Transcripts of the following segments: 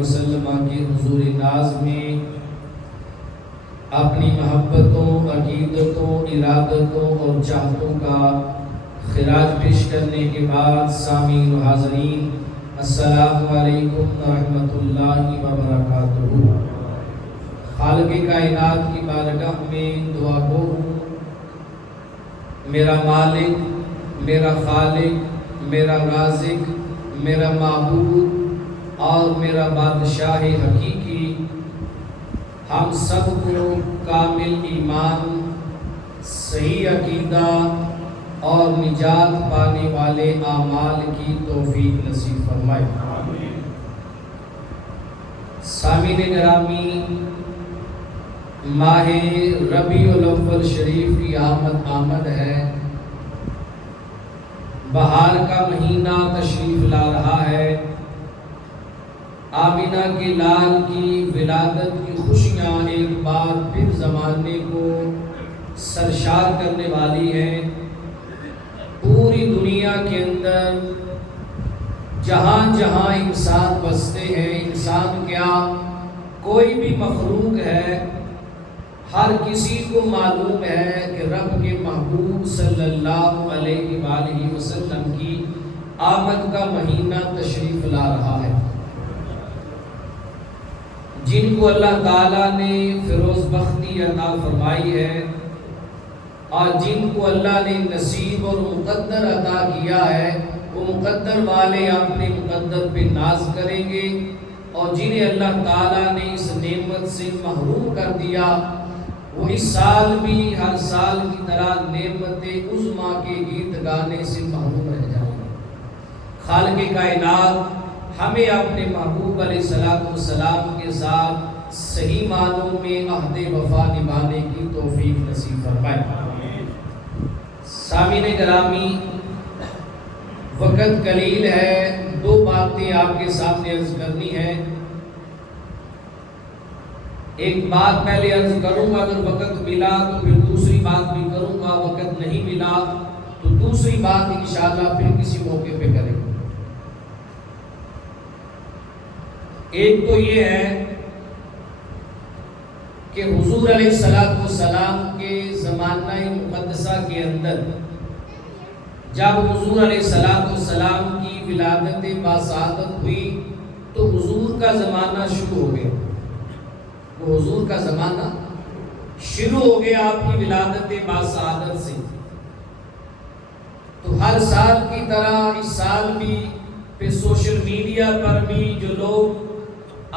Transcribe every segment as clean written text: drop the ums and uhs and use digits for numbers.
وسلم کے حضور ناز میں اپنی محبتوں، عقیدتوں، ارادتوں اور چاہتوں کا خراج پیش کرنے کے بعد سامعین و حاضرین، السلام علیکم ورحمۃ اللہ وبرکاتہ۔ خالق کائنات کی بارگاہ میں دعا گو ہوں، میرا مالک، میرا خالق، میرا رازق، میرا معبود اور میرا بادشاہ حقیقی ہم سب کو کامل ایمان، صحیح عقیدہ اور نجات پانے والے اعمال کی توفیق نصیب فرمائے۔ سامعین گرامی، ماہ ربیع الاول شریف کی آمد ہے، بہار کا مہینہ تشریف لا رہا ہے، آمینہ کے لال کی ولادت کی خوشیاں ایک بار پھر زمانے کو سرشار کرنے والی ہیں۔ پوری دنیا کے اندر جہاں جہاں انسان بستے ہیں، انسان کیا کوئی بھی مخلوق ہے، ہر کسی کو معلوم ہے کہ رب کے محبوب صلی اللہ علیہ وآلہ وسلم کی آمد کا مہینہ تشریف لا رہا ہے۔ جن کو اللہ تعالیٰ نے فیروز بختی عطا فرمائی ہے اور جن کو اللہ نے نصیب اور مقدر عطا کیا ہے، وہ مقدر والے اپنے مقدر پہ ناز کریں گے، اور جنہیں اللہ تعالیٰ نے اس نعمت سے محروم کر دیا، وہ اس سال بھی ہر سال کی طرح نعمت عظمیٰ کے گیت گانے سے محروم رہ جائیں گے۔ خالق کائنات ہمیں اپنے محبوب علیہ السلام کے ساتھ صحیح معنوں میں عہد وفا نبھانے کی توفیق نصیب فرمائے۔ سامعین گرامی، وقت قلیل ہے، دو باتیں آپ کے سامنے عرض کرنی ہے۔ ایک بات پہلے عرض کروں گا، اگر وقت ملا تو پھر دوسری بات بھی کروں گا، وقت نہیں ملا تو دوسری بات انشاءاللہ پھر کسی موقع پہ کریں گے۔ ایک تو یہ ہے کہ حضور علیہ السلام کے زمانہ مقدسہ کے اندر جب حضور علیہ السلام کی ولادت باسعادت ہوئی تو حضور کا زمانہ شروع ہو گیا۔ وہ حضور کا زمانہ شروع ہو گیا آپ کی ولادت باسعادت سے۔ تو ہر سال کی طرح اس سال بھی پھر سوشل میڈیا پر بھی جو لوگ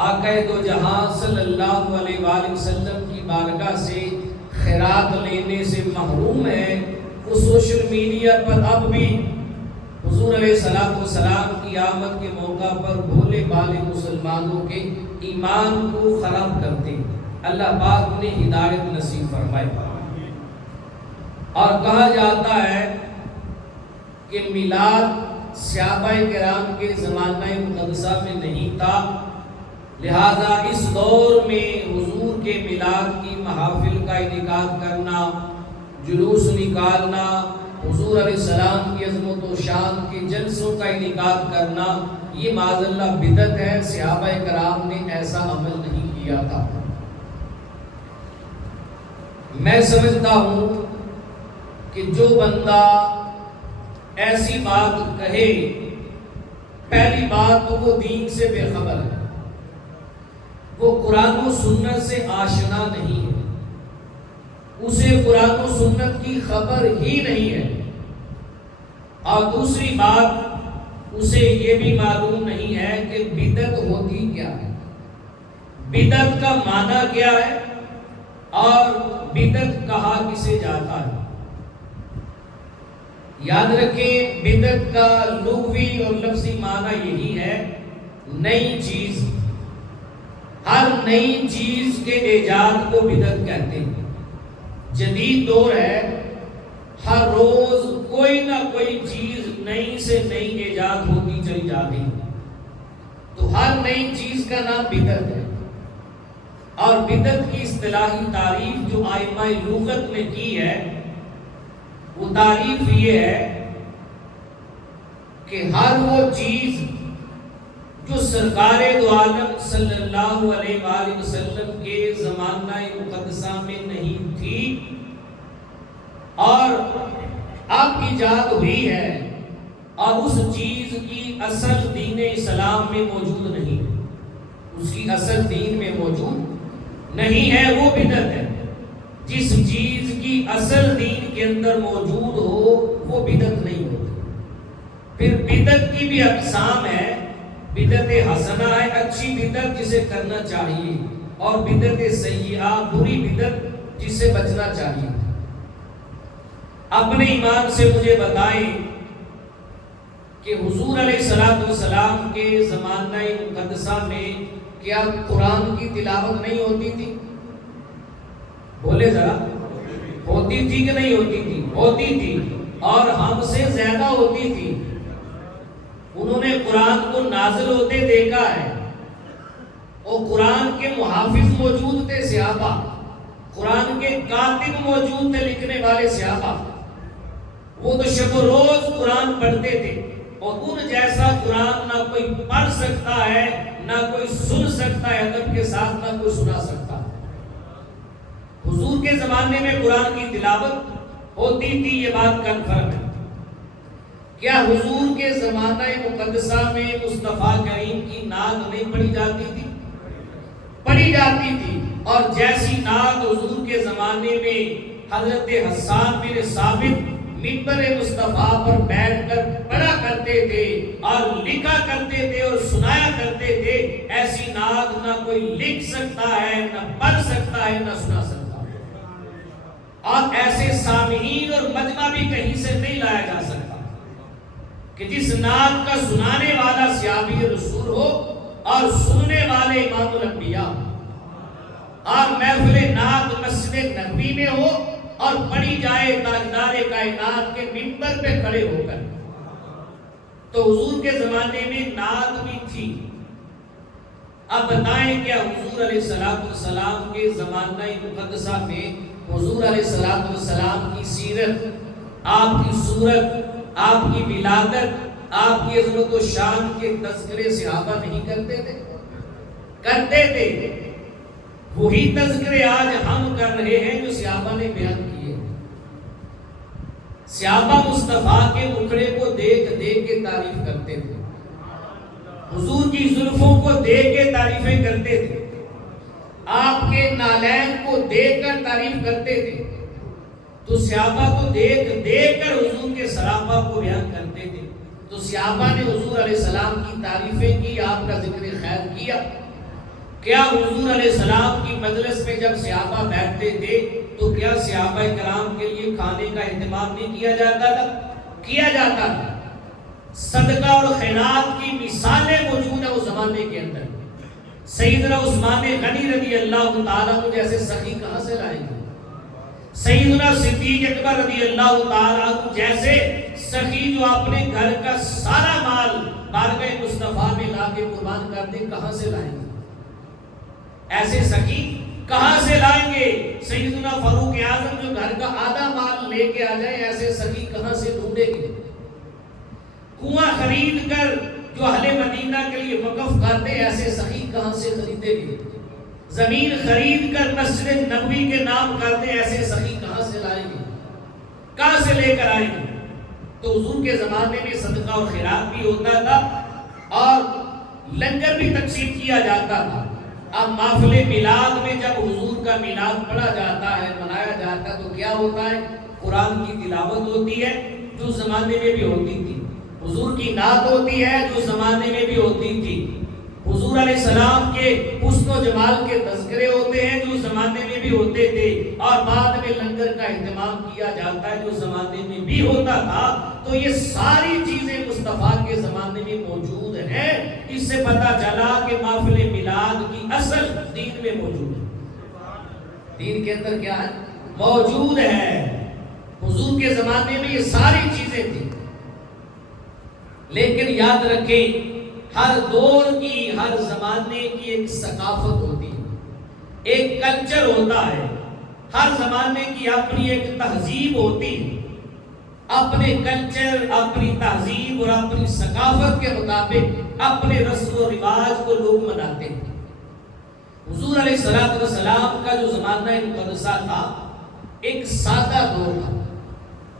آقا دو جہاں صلی اللہ علیہ وآلہ وسلم کی بارگاہ سے خیرات لینے سے محروم ہیں، وہ سوشل میڈیا پر اب بھی حضور علیہ السلام کی آمد کے موقع پر بھولے بھالے مسلمانوں کے ایمان کو خراب کرتے ہیں۔ اللہ پاک نے ہدایت نصیب فرمائے۔ اور کہا جاتا ہے کہ میلاد صحابہ کرام کے زمانہ مقدسہ میں نہیں تھا، لہذا اس دور میں حضور کے میلاد کی محافل کا انعقاد کرنا، جلوس نکالنا، حضور علیہ السلام کی عظمت و شان کے جلسوں کا انعقاد کرنا، یہ معاذ اللہ بدعت ہے۔ صحابہ کرام نے ایسا عمل نہیں کیا تھا۔ میں سمجھتا ہوں کہ جو بندہ ایسی بات کہے، پہلی بات تو وہ دین سے بے خبر ہے، وہ قرآن و سنت سے آشنا نہیں ہے، اسے قرآن و سنت کی خبر ہی نہیں ہے، اور دوسری بات اسے یہ بھی معلوم نہیں ہے کہ بدعت ہوتی کیا ہے، بدعت کا معنی کیا ہے، اور بدعت کہا کسے جاتا ہے۔ یاد رکھیں، بدعت کا لغوی اور لفظی معنی یہی ہے نئی چیز۔ ہر نئی چیز کے ایجاد کو بدعت کہتے ہیں۔ جدید دور ہے، ہر روز کوئی نہ کوئی چیز نئی سے نئی ایجاد ہوتی چلی جاتی ہے، تو ہر نئی چیز کا نام بدعت ہے۔ اور بدعت کی اصطلاحی تعریف جو ائمہ لغت نے کی ہے، وہ تعریف یہ ہے کہ ہر وہ چیز جو سرکار دو عالم صلی اللہ علیہ وآلہ وسلم کے زمانہ مقدسہ میں نہیں تھی اور اب ایجاد ہوئی ہے، اور اس چیز کی اصل دین اسلام میں موجود نہیں، اس کی اصل دین میں موجود نہیں ہے، وہ بدعت ہے۔ جس چیز کی اصل دین کے اندر موجود ہو وہ بدعت نہیں ہوتی۔ پھر بدعت کی بھی اقسام ہے، بدعت حسنہ ہے، اچھی بدعت جسے کرنا چاہیے، اور بدعت سیئہ بری بدعت جس سے بچنا چاہیے۔ اپنے ایمان سے مجھے بتائیں کہ حضور علیہ السلام کے زمانہ مقدسہ میں کیا قرآن کی تلاوت نہیں ہوتی تھی؟ بولے ذرا، ہوتی تھی کہ نہیں ہوتی تھی؟ ہوتی تھی، اور ہم سے زیادہ ہوتی تھی۔ انہوں نے قرآن کو نازل ہوتے دیکھا ہے، اور قرآن کے محافظ موجود تھے صحابہ، قرآن کے کاتب موجود تھے لکھنے والے صحابہ، وہ تو شب و روز قرآن پڑھتے تھے، اور ان جیسا قرآن نہ کوئی پڑھ سکتا ہے، نہ کوئی سن سکتا ہے ادب کے ساتھ، نہ کوئی سنا سکتا۔ حضور کے زمانے میں قرآن کی تلاوت ہوتی تھی، یہ بات کنفرم ہے۔ کیا حضور کے زمانہ مقدسہ میں مصطفیٰ کریم کی نعت نہیں پڑھی جاتی تھی؟ پڑھی جاتی تھی، اور جیسی نعت حضور کے زمانے میں حضرت حسان بن ثابت منبر مصطفیٰ پر بیٹھ کر پڑھا کرتے تھے اور لکھا کرتے تھے اور سنایا کرتے تھے، ایسی نعت نہ کوئی لکھ سکتا ہے، نہ پڑھ سکتا ہے، نہ سنا سکتا ہے، اور ایسے سامعین اور مجمع بھی کہیں سے نہیں لایا جا سکتا کہ جس نعت کا سنانے والا صحابی رسول ہو اور سننے والے امام الانبیاء، اور محفل نعت مسجد نبوی میں ہو اور پڑھی جائے تاجدار کائنات کے منبر پہ کھڑے ہو کر۔ تو حضور کے زمانے میں نعت بھی تھی۔ اب بتائیں کیا حضور علیہ السلام کے زمانہ مقدسہ میں حضور علیہ السلام کی سیرت، آپ کی صورت، آپ کی ولادت، آپ کی عظمت و شان کے تذکرے صحابہ نہیں کرتے تھے؟ کرتے تھے۔ وہی تذکرے آج ہم کر رہے ہیں جو صحابہ نے بیان کیے۔ صحابہ مصطفیٰ کے مکھڑے کو دیکھ دیکھ کے تعریف کرتے تھے، حضور کی زلفوں کو دیکھ کے تعریفیں کرتے تھے، آپ کے نالین کو دیکھ کر تعریف کرتے تھے۔ تو صحابہ کو دیکھ دیکھ کر حضور کے سراپا کو بیان کرتے تھے۔ تو صحابہ نے حضور علیہ السلام کی تعریفیں کی، آپ کا ذکر خیر کیا۔ کیا حضور علیہ السلام کی مجلس میں جب صحابہ بیٹھتے تھے تو کیا صحابہ کرام کے لیے کھانے کا اہتمام نہیں کیا جاتا تھا؟ کیا جاتا تھا۔ صدقہ اور خیرات کی مثالیں موجود ہیں اس زمانے کے اندر۔ سیدنا عثمان غنی رضی اللہ تعالیٰ عنہ جیسے سخی کہاں سے لائیں گے؟ سیدنا صدیق اکبر رضی اللہ تعالیٰ عنہ جیسے سخی جو اپنے گھر کا سارا مال بارگاہ مصطفیٰ میں لا کے قربان کر دیں، کہاں سے لائیں گے؟ ایسے سخی کہاں سے لائیں گے؟ سیدنا فاروق اعظم جو گھر کا آدھا مال لے کے آ جائیں، ایسے سخی کہاں سے ڈھونڈیں گے؟ کنواں خرید کر جو اہل مدینہ کے لیے وقف کر دے، ایسے سخی کہاں سے خریدیں گے؟ زمین خرید کر مسجد نبوی کے نام کر دے، ایسے سخی کہاں سے لائیں گے؟ کہاں سے لے کر آئیں گے؟ تو حضور کے زمانے میں صدقہ اور خیرات بھی ہوتا تھا اور لنگر بھی تقسیم کیا جاتا تھا۔ اب محفل میلاد میں جب حضور کا میلاد پڑھا جاتا ہے، منایا جاتا ہے، تو کیا ہوتا ہے؟ قرآن کی تلاوت ہوتی ہے جو زمانے میں بھی ہوتی تھی، حضور کی نعت ہوتی ہے جو زمانے میں بھی ہوتی تھی، حضور علیہ السلام کے حسن و جمال کے تذکرے ہوتے ہیں جو زمانے میں بھی ہوتے تھے، اور بعد میں لنگر کا اہتمام کیا جاتا ہے جو زمانے میں بھی ہوتا تھا۔ تو یہ ساری چیزیں مصطفیٰ کے زمانے میں موجود ہیں۔ اس سے پتہ چلا کہ محفل میلاد کی اصل دین میں موجود ہے۔ دین کے اندر کیا ہے؟ موجود ہے۔ حضور کے زمانے میں یہ ساری چیزیں تھیں۔ لیکن یاد رکھیں، ہر دور کی، ہر زمانے کی ایک ثقافت ہوتی ہے، ایک کلچر ہوتا ہے، ہر زمانے کی اپنی ایک تہذیب ہوتی ہے۔ اپنے کلچر، اپنی تہذیب اور اپنی ثقافت کے مطابق اپنے رسم و رواج کو لوگ مناتے ہیں۔ حضور علیہ السلام کا جو زمانہ مقدسہ تھا ایک سادہ دور تھا،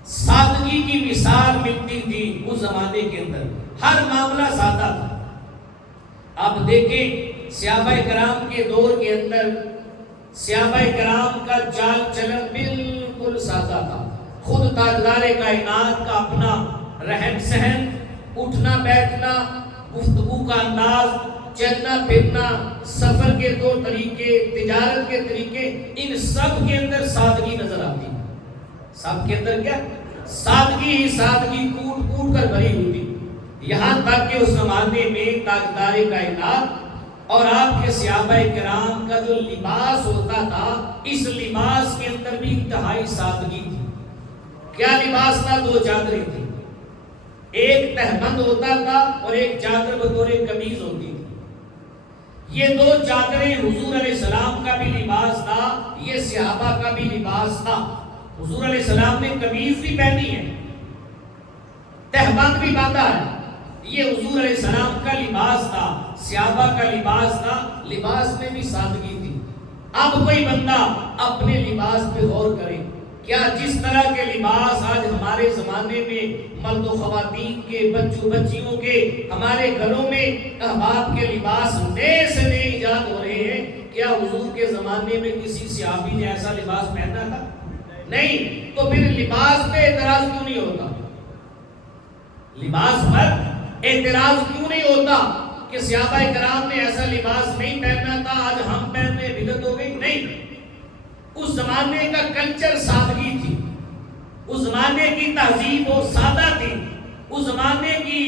سادگی کی مثال ملتی تھی اس زمانے کے اندر، ہر معاملہ سادہ تھا۔ آپ دیکھیں صحابہ کرام کے دور کے اندر صحابہ کرام کا چال چلن بالکل سادہ تھا۔ خود تاجدار کائنات کا اپنا رہن سہن، اٹھنا بیٹھنا، گفتگو کا انداز، چلنا پھرنا، سفر کے طور طریقے، تجارت کے طریقے، ان سب کے اندر سادگی نظر آتی ہے۔ سب کے اندر کیا؟ سادگی ہی سادگی، کوٹ کوٹ کر بھری ہوتی، یہاں تک کہ اس زمانے میں تاجدار کائنات اور آپ کے صحابہ کرام کا جو لباس ہوتا تھا، اس لباس کے اندر بھی انتہائی سادگی تھی۔ کیا لباس تھا؟ دو چادریں تھی، ایک تہبند ہوتا تھا اور ایک چادر بطور قمیض ہوتی تھی۔ یہ دو چادریں حضور علیہ السلام کا بھی لباس تھا، یہ صحابہ کا بھی لباس تھا۔ حضور علیہ السلام نے قمیض بھی پہنی ہے، تہبند بھی باندھا ہے، یہ حضور علیہ السلام کا لباس تھا، صحابہ کا لباس تھا، لباس میں بھی سادگی تھی۔ اب کوئی بندہ اپنے لباس پہ غور کرے، کیا جس طرح کے لباس آج ہمارے زمانے میں مرد و خواتین کے، بچوں بچیوں کے، ہمارے گھروں میں احباب کے لباس نئے سے نئے ایجاد ہو رہے ہیں، کیا حضور کے زمانے میں کسی صحابی نے ایسا لباس پہنا تھا؟ نہیں۔ تو پھر لباس پہ اعتراض کیوں نہیں ہوتا؟ لباس پر اعتراض کیوں نہیں ہوتا کہ صحابہ کرام نے ایسا لباس نہیں پہنا تھا، آج ہم پہننے بدعت ہو گئی؟ نہیں۔ اس زمانے کا کلچر سادگی تھی، اس زمانے کی تہذیب وہ سادہ تھی، اس زمانے کی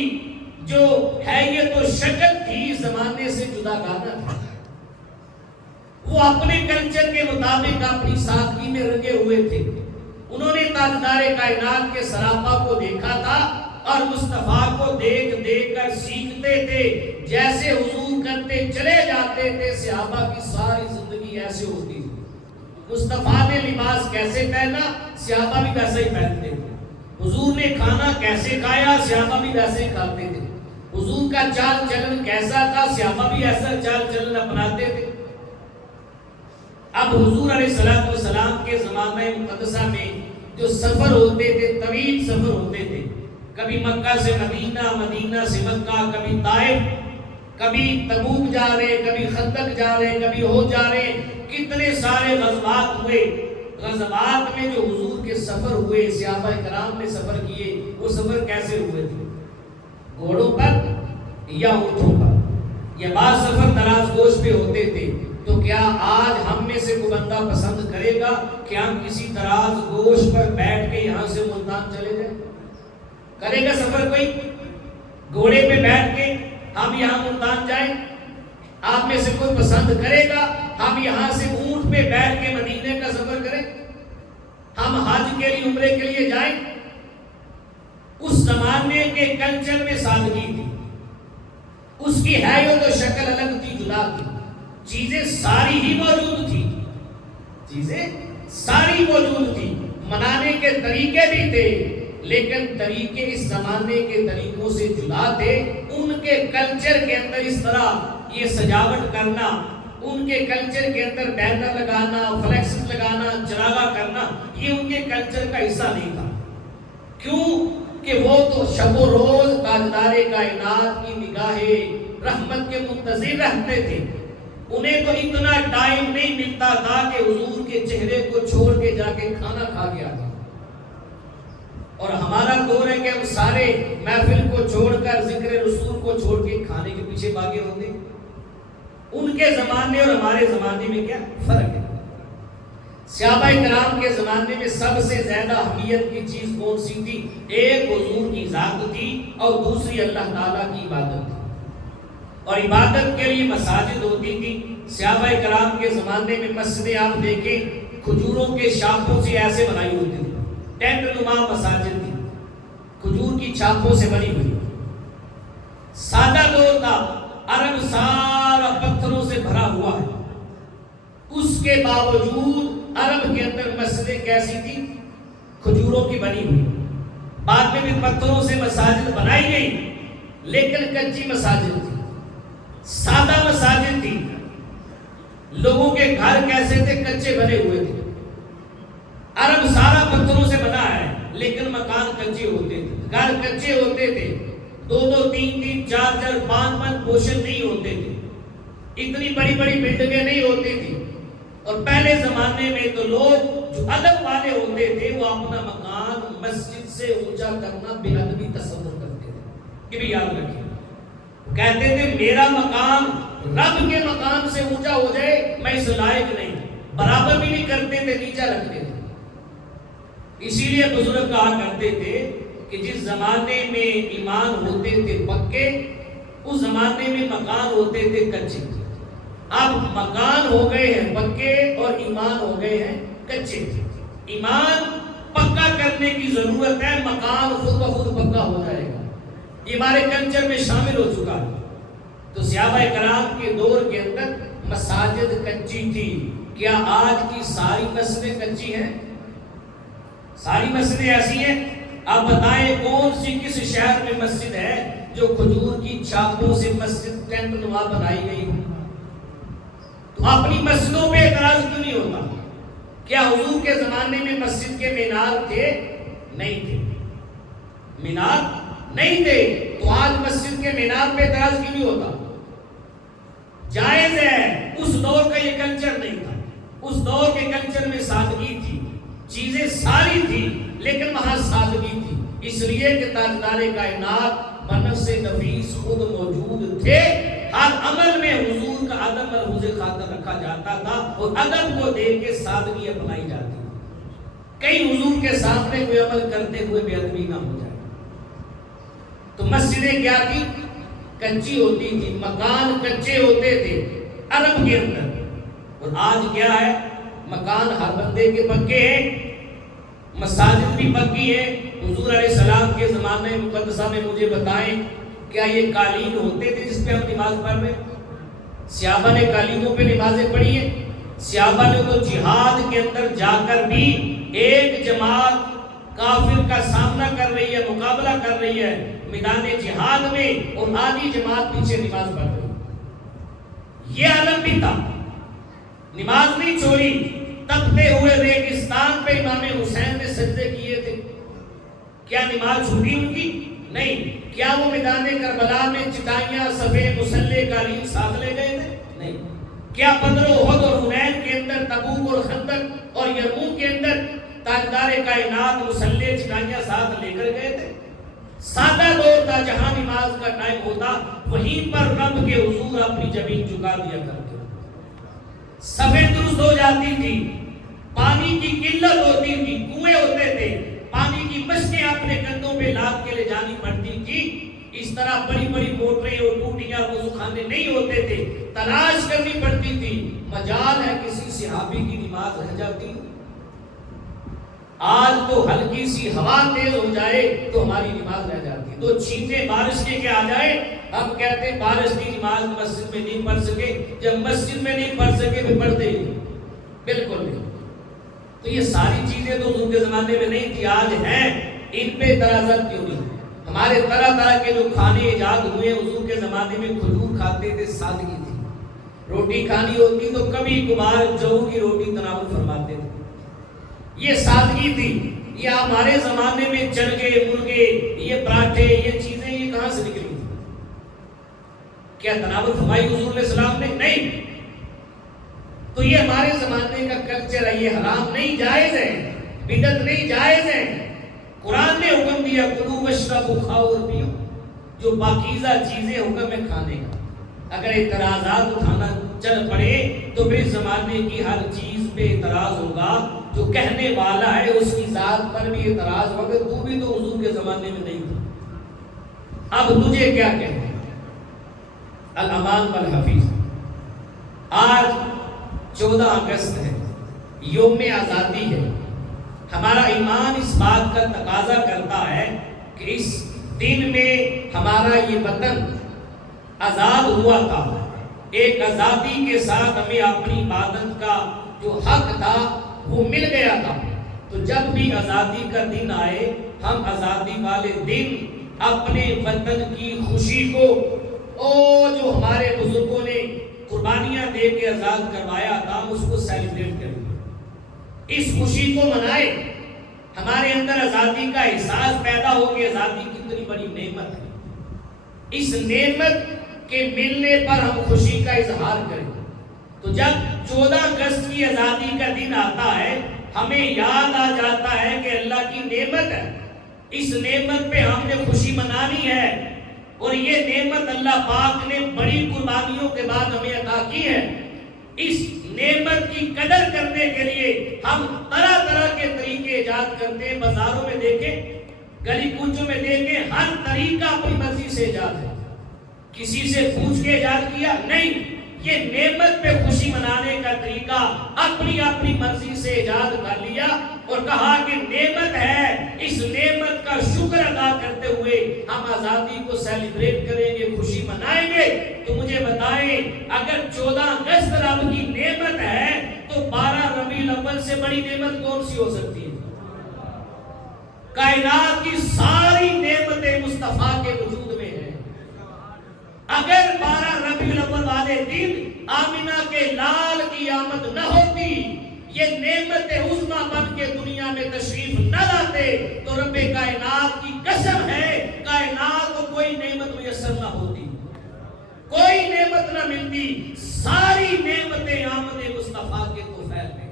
جو حیت و شکل تھی اس زمانے سے جداگانہ تھا۔ وہ اپنے کلچر کے مطابق اپنی سادگی میں رنگے ہوئے تھے۔ انہوں نے تاجدار کائنات کے سراپا کو دیکھا تھا اور مصطفیٰ کو دیکھ دیکھ کر سیکھتے تھے، جیسے حضور کرتے چلے جاتے تھے، صحابہ کی ساری زندگی ایسے ہوتی تھی۔ مصطفیٰ نے لباس کیسے پہنا، صحابہ بھی ویسے ہی پہنتے تھے۔ حضور نے کھانا کیسے کھایا، صحابہ بھی ویسے ہی کھاتے تھے۔ حضور کا چال چلن کیسا تھا، صحابہ بھی ایسا چال چلن اپناتے تھے۔ اب حضور علیہ السلام کے زمانہ مقدسہ میں جو سفر ہوتے تھے، طویل سفر ہوتے تھے، کبھی مکہ سے مدینہ، مدینہ سے مکہ، کبھی طائف، کبھی تبوک جا رہے، کبھی خندق جا رہے، کبھی احد جا رہے، کتنے سارے غزوات ہوئے۔ غزوات میں جو حضور کے سفر ہوئے، صحابہ کرام نے سفر کیے، وہ سفر کیسے ہوئے تھے؟ گھوڑوں پر یا اونٹوں پر، یا بعض سفر دراز گوش پہ ہوتے تھے۔ تو کیا آج ہم میں سے کوئی بندہ پسند کرے گا کہ ہم کسی دراز گوش پر بیٹھ کے یہاں سے ملتان چلے جائیں؟ کرے گا سفر کوئی؟ گھوڑے پہ بیٹھ کے ہم یہاں ملتان جائیں؟ آپ میں سے کوئی پسند کرے گا ہم یہاں سے اونٹ پہ بیٹھ کے مدینے کا سفر کریں؟ ہم حج کے لیے، عمرے کے لیے جائیں؟ اس زمانے کے کلچر میں سادگی تھی، اس کی حیت و شکل الگ تھی، جدا تھی، چیزیں ساری ہی موجود تھی، چیزیں ساری موجود تھی، منانے کے طریقے بھی تھے، لیکن طریقے اس زمانے کے طریقوں سے جدا تھے۔ ان کے کلچر کے اندر اس طرح یہ سجاوٹ کرنا، ان کے کلچر کے اندر بینر لگانا، فلیکس لگانا، چراغا کرنا، یہ ان کے کلچر کا حصہ نہیں تھا۔ کیوں کہ وہ تو شب و روز تاجدار کائنات کی نگاہ رحمت کے منتظر رہتے تھے۔ انہیں تو اتنا ٹائم نہیں ملتا تھا کہ حضور کے چہرے کو چھوڑ کے جا کے کھانا کھا کے آتے۔ اور ہمارا دور ہے کہ ہم سارے محفل کو چھوڑ کر، ذکر رسول کو چھوڑ کے کھانے کے پیچھے بھاگے ہوتے ہیں۔ ان کے زمانے اور ہمارے زمانے میں کیا فرق ہے؟ صحابہ کرام کے زمانے میں سب سے زیادہ اہمیت کی چیز کون سی تھی؟ ایک حضور کی ذات تھی اور دوسری اللہ تعالیٰ کی عبادت تھی، اور عبادت کے لیے مساجد ہوتی تھی۔ صحابہ کرام کے زمانے میں مسجدیں آپ دیکھیں کھجوروں کے شاخوں سے ایسے بنائی ہوتی تھی، ٹینٹ نما مساجد تھی، کھجور کی چھاپوں سے بنی ہوئی۔ سادہ دور تھا، عرب سارا پتھروں سے بھرا ہوا ہے، اس کے باوجود عرب کے اندر مسجدیں کیسی تھی؟ کھجوروں کی بنی ہوئی۔ بعد میں بھی پتھروں سے مساجد بنائی گئی، لیکن کچی مساجد تھی، سادہ مساجد تھی. لوگوں کے گھر کیسے تھے؟ کچے بنے ہوئے تھے. عرب سارا پتھروں سے بنا ہے، لیکن مکان کچے ہوتے تھے، گھر کچے ہوتے تھے. 2 3 4 5 پوشن نہیں ہوتے تھے، اتنی بڑی بڑی بلڈنگیں نہیں ہوتی تھی. اور پہلے زمانے میں تو لوگ جو ادب والے ہوتے تھے وہ اپنا مکان مسجد سے اونچا کرنا بے ادبی تصور کرتے تھے. یہ بھی یاد رکھیے، کہتے تھے میرا مکان رب کے مکان سے اونچا ہو جائے میں اس لائق نہیں. برابر بھی نہیں کرتے تھے، نیچا رکھتے تھے. اسی لیے بزرگ کہا کرتے تھے کہ جس زمانے میں ایمان ہوتے تھے پکے، اس زمانے میں مکان ہوتے تھے کچے. اب مکان ہو گئے ہیں پکے اور ایمان ہو گئے ہیں کچے. ایمان پکا کرنے کی ضرورت ہے، مکان خود بخود پکا ہو جائے گا. یہ ہمارے کلچر میں شامل ہو چکا ہے. تو صحابہ کرام کے دور کے اندر مساجد کچی تھی. کیا آج کی ساری مسجدیں کچی ہیں؟ ساری مسجدیں ایسی ہیں؟ آپ بتائیں کون سی کس شہر میں مسجد ہے جو کھجور کی چھاپوں سے مسجد ٹینٹ نما بنائی گئی؟ تو اپنی مسجدوں پہ اعتراض کیوں نہیں ہوتا؟ کیا حضور کے زمانے میں مسجد کے مینار تھے؟ نہیں تھے. مینار نہیں تھے، تو آج مسجد کے مینار پہ اعتراض کیوں نہیں ہوتا؟ جائز ہے. اس دور کا یہ کلچر نہیں تھا. اس دور کے کلچر میں سادگی تھی، چیزیں ساری تھی، لیکن وہاں سادگی تھی. اس لیے کہ تاجدار کائنات بنفس نفیس خود موجود تھے. ہر عمل میں حضور کا ادب ملحوظ خاطر رکھا جاتا تھا، اور ادب کو دیکھ کے سادگی اپنائی جاتی تھی. کئی حضور کے سامنے کوئی عمل کرتے ہوئے بے ادبی نہ ہو جائے. تو مسجدیں کیا تھی؟ کچی ہوتی تھی، مکان کچے ہوتے تھے عرب کے اندر. اور آج کیا ہے؟ مکان ہر بندے کے پکے ہیں، مساجد بھی پکی ہے. حضور علیہ السلام کے زمانے مقدسہ میں مجھے بتائیں کیا یہ قالین ہوتے تھے جس پہ ہم نماز پڑھ رہے ہیں؟ صحابہ نے قالینوں پہ نمازیں پڑھی ہیں. صحابہ نے تو جہاد کے اندر جا کر بھی ایک جماعت کافر کا سامنا کر رہی ہے، مقابلہ کر رہی ہے میدان جہاد میں، اور آدھی جماعت پیچھے نماز پڑھ رہی ہے. یہ عالم بھی تھا، نماز نہیں چھوڑی. تپتے ہوئے ریگستان پہ امام حسین نے سجدے کیے تھے. کیا نماز چھوٹی ان کی؟ نہیں. کیا وہ میدان کربلا میں چٹائیاں سفید مسلح قالین ساتھ لے گئے تھے؟ نہیں. کیا بدر و احد اور حنین کے اندر، تبوک اور خندق اور یرموک کے اندر تاجدار کائنات مسلح چٹائیاں ساتھ لے کر گئے تھے؟ سادہ دور تھا، جہاں نماز کا ٹائم ہوتا وہیں پر رب کے حضور اپنی زمین جھکا دیا کرتے. سفید درست ہو جاتی تھی، پانی کی قلت ہوتی تھی، کنویں ہوتے تھے، پانی کی مشکیں اپنے کندھوں پہ لاد کے لے جانی پڑتی تھی. اس طرح بڑی بڑی موٹریں اور ٹوٹیاں وضو خانے نہیں ہوتے تھے، تلاش کرنی پڑتی تھی. مجال ہے کسی صحابی کی نماز رہ جاتی. آج تو ہلکی سی ہوا تیز ہو جائے تو ہماری نماز رہ جاتی. تو چھینٹیں بارش کے آ جائے، ہم کہتے ہیں بارش کی نماز مسجد میں نہیں پڑھ سکے. جب مسجد میں نہیں پڑھ سکے پھر پڑھتے ہی بالکل نہیں. تو یہ ساری چیزیں تو حضور کے زمانے میں نہیں تھی، آج ہیں. ان پہ اعتراضات کیوں نہیں؟ ہمارے طرح طرح کے جو کھانے ایجاد ہوئے حضور کے زمانے میں کھجور کھاتے تھے، سادگی تھی. روٹی کھانی ہوتی تو کبھی کبھار جو کی روٹی تناول فرماتے تھے. یہ سادگی تھی. یہ ہمارے زمانے میں چرگے، مرغے، یہ پراٹھے، یہ چیزیں یہ کہاں سے نکلی؟ کیا تناول فرمائی حضور علیہ السلام نے؟ نہیں. تو یہ ہمارے زمانے کا کلچر ہے. یہ حرام نہیں، جائز ہے. بدعت نہیں، جائز ہے. قرآن نے حکم دیا کلوا واشربوا، کھاؤ اور پیو. جو پاکیزہ چیزیں حکم ہے کھانے کا. اگر اعتراضات اٹھانا چل پڑے تو پھر زمانے کی ہر چیز پہ اعتراض ہوگا. جو کہنے والا ہے اس کی ذات پر بھی اعتراض ہوگا. تو بھی تو حضور کے زمانے میں نہیں تھا. اب تجھے کیا کہنا؟ الامان والحفیظ. آج 14 اگست ہے، یوم آزادی ہے. ہمارا ایمان اس بات کا تقاضا کرتا ہے کہ اس دن میں ہمارا یہ وطن آزاد ہوا تھا. ایک آزادی کے ساتھ ہمیں اپنی عبادت کا جو حق تھا وہ مل گیا تھا. تو جب بھی آزادی کا دن آئے ہم آزادی والے دن اپنے وطن کی خوشی کو جو ہمارے بزرگوں نے قربانیاں دے کے آزاد کروایا تھا اس کو سیلیبریٹ کریں، اس خوشی کو منائیں، ہمارے اندر آزادی کا احساس پیدا ہو کہ آزادی کتنی بڑی نعمت ہے، اس نعمت کے ملنے پر ہم خوشی کا اظہار کریں۔ تو جب 14 اگست کی آزادی کا دن آتا ہے ہمیں یاد آ جاتا ہے کہ اللہ کی نعمت ہے، اس نعمت پہ ہم نے خوشی منانی ہے، اور یہ نعمت اللہ پاک نے بڑی قربانیوں کے بعد ہمیں عطا کی ہے۔ اس نعمت کی قدر کرنے کے لیے ہم طرح طرح کے طریقے ایجاد کرتے ہیں۔ بازاروں میں دیکھیں، گلی کوچوں میں دیکھیں، ہر طریقہ اپنی مرضی سے ایجاد ہے، کسی سے پوچھ کے ایجاد کیا نہیں، یہ نعمت پہ خوشی منانے کا طریقہ اپنی اپنی مرضی سے ایجاد کر لیا اور کہا کہ نعمت ہے، اس نعمت کا شکر ادا کرتے ہوئے ہم آزادی کو سیلیبریٹ کریں گے، خوشی منائیں گے۔ تو مجھے بتائیں، اگر 14 اگست رب کی نعمت ہے تو 12 ربیع الاول سے بڑی نعمت کون سی ہو سکتی ہے؟ کائنات کی ساری نعمتیں مصطفیٰ کے وجود میں ہیں۔ اگر 12 ربیع الاول والے دن آمینہ کے لال کی آمد نہ ہوتی، یہ نعمت عظمیٰ بن کے دنیا میں تشریف نہ لاتے، تو رب کائنات کی قسم ہے کائنات کو کوئی نعمت میسر نہ ہوتی، کوئی نعمت نہ ملتی۔ ساری نعمتیں آمد مصطفیٰ کے طفیل میں،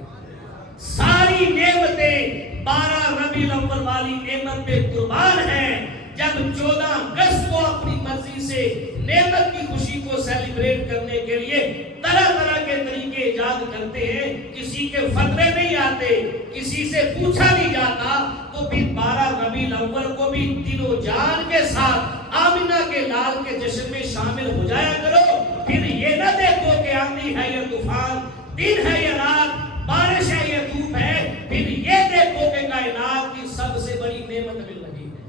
ساری نعمتیں 12 ربیع الاول والی نعمت پہ قربان ہیں۔ جب 14 اگست کو اپنی مرضی سے نعمت کی خوشی کو سیلیبریٹ کرنے کے لیے طرح طرح کے طریقے ایجاد کرتے ہیں، کسی کے فتوے نہیں آتے، کسی سے پوچھا نہیں جاتا، تو پھر 12 ربیع الاول کو بھی دل و جان کے ساتھ آمینہ کے لال کے جشن میں شامل ہو جایا کرو۔ پھر یہ نہ دیکھو کہ آندھی ہے یا طوفان، دن ہے یا رات، بارش ہے یا دھوپ ہے، پھر یہ دیکھو کہ کائنات کی سب سے بڑی نعمت مل رہی ہے،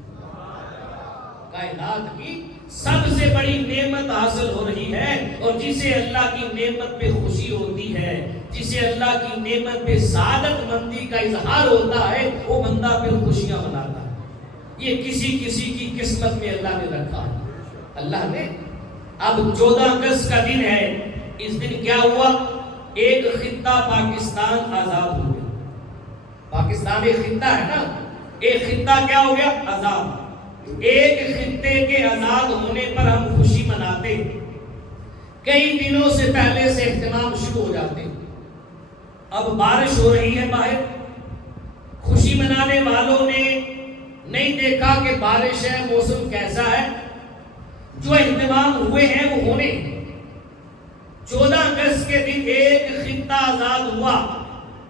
کائنات کی سب سے بڑی نعمت حاصل ہو رہی ہے۔ اور جسے اللہ کی نعمت پہ خوشی ہوتی ہے، جسے اللہ کی نعمت پہ سعادت مندی کا اظہار ہوتا ہے، وہ بندہ پھر خوشیاں مناتا ہے۔ یہ کسی کسی کی قسمت میں اللہ نے رکھا ہے۔ اللہ نے اب 14 اگست کا دن ہے، اس دن کیا ہوا؟ ایک خطہ پاکستان آزاد ہو گیا۔ پاکستان ایک خطہ ہے نا، ایک خطہ کیا ہو گیا؟ آزاد۔ ایک خطے کے آزاد ہونے پر ہم خوشی مناتے، کئی دنوں سے پہلے سے اہتمام شروع ہو جاتے۔ اب بارش ہو رہی ہے باہر، خوشی منانے والوں نے نہیں دیکھا کہ بارش ہے، موسم کیسا ہے، جو اہتمام ہوئے ہیں وہ ہونے۔ 14 اگست کے دن ایک خطہ آزاد ہوا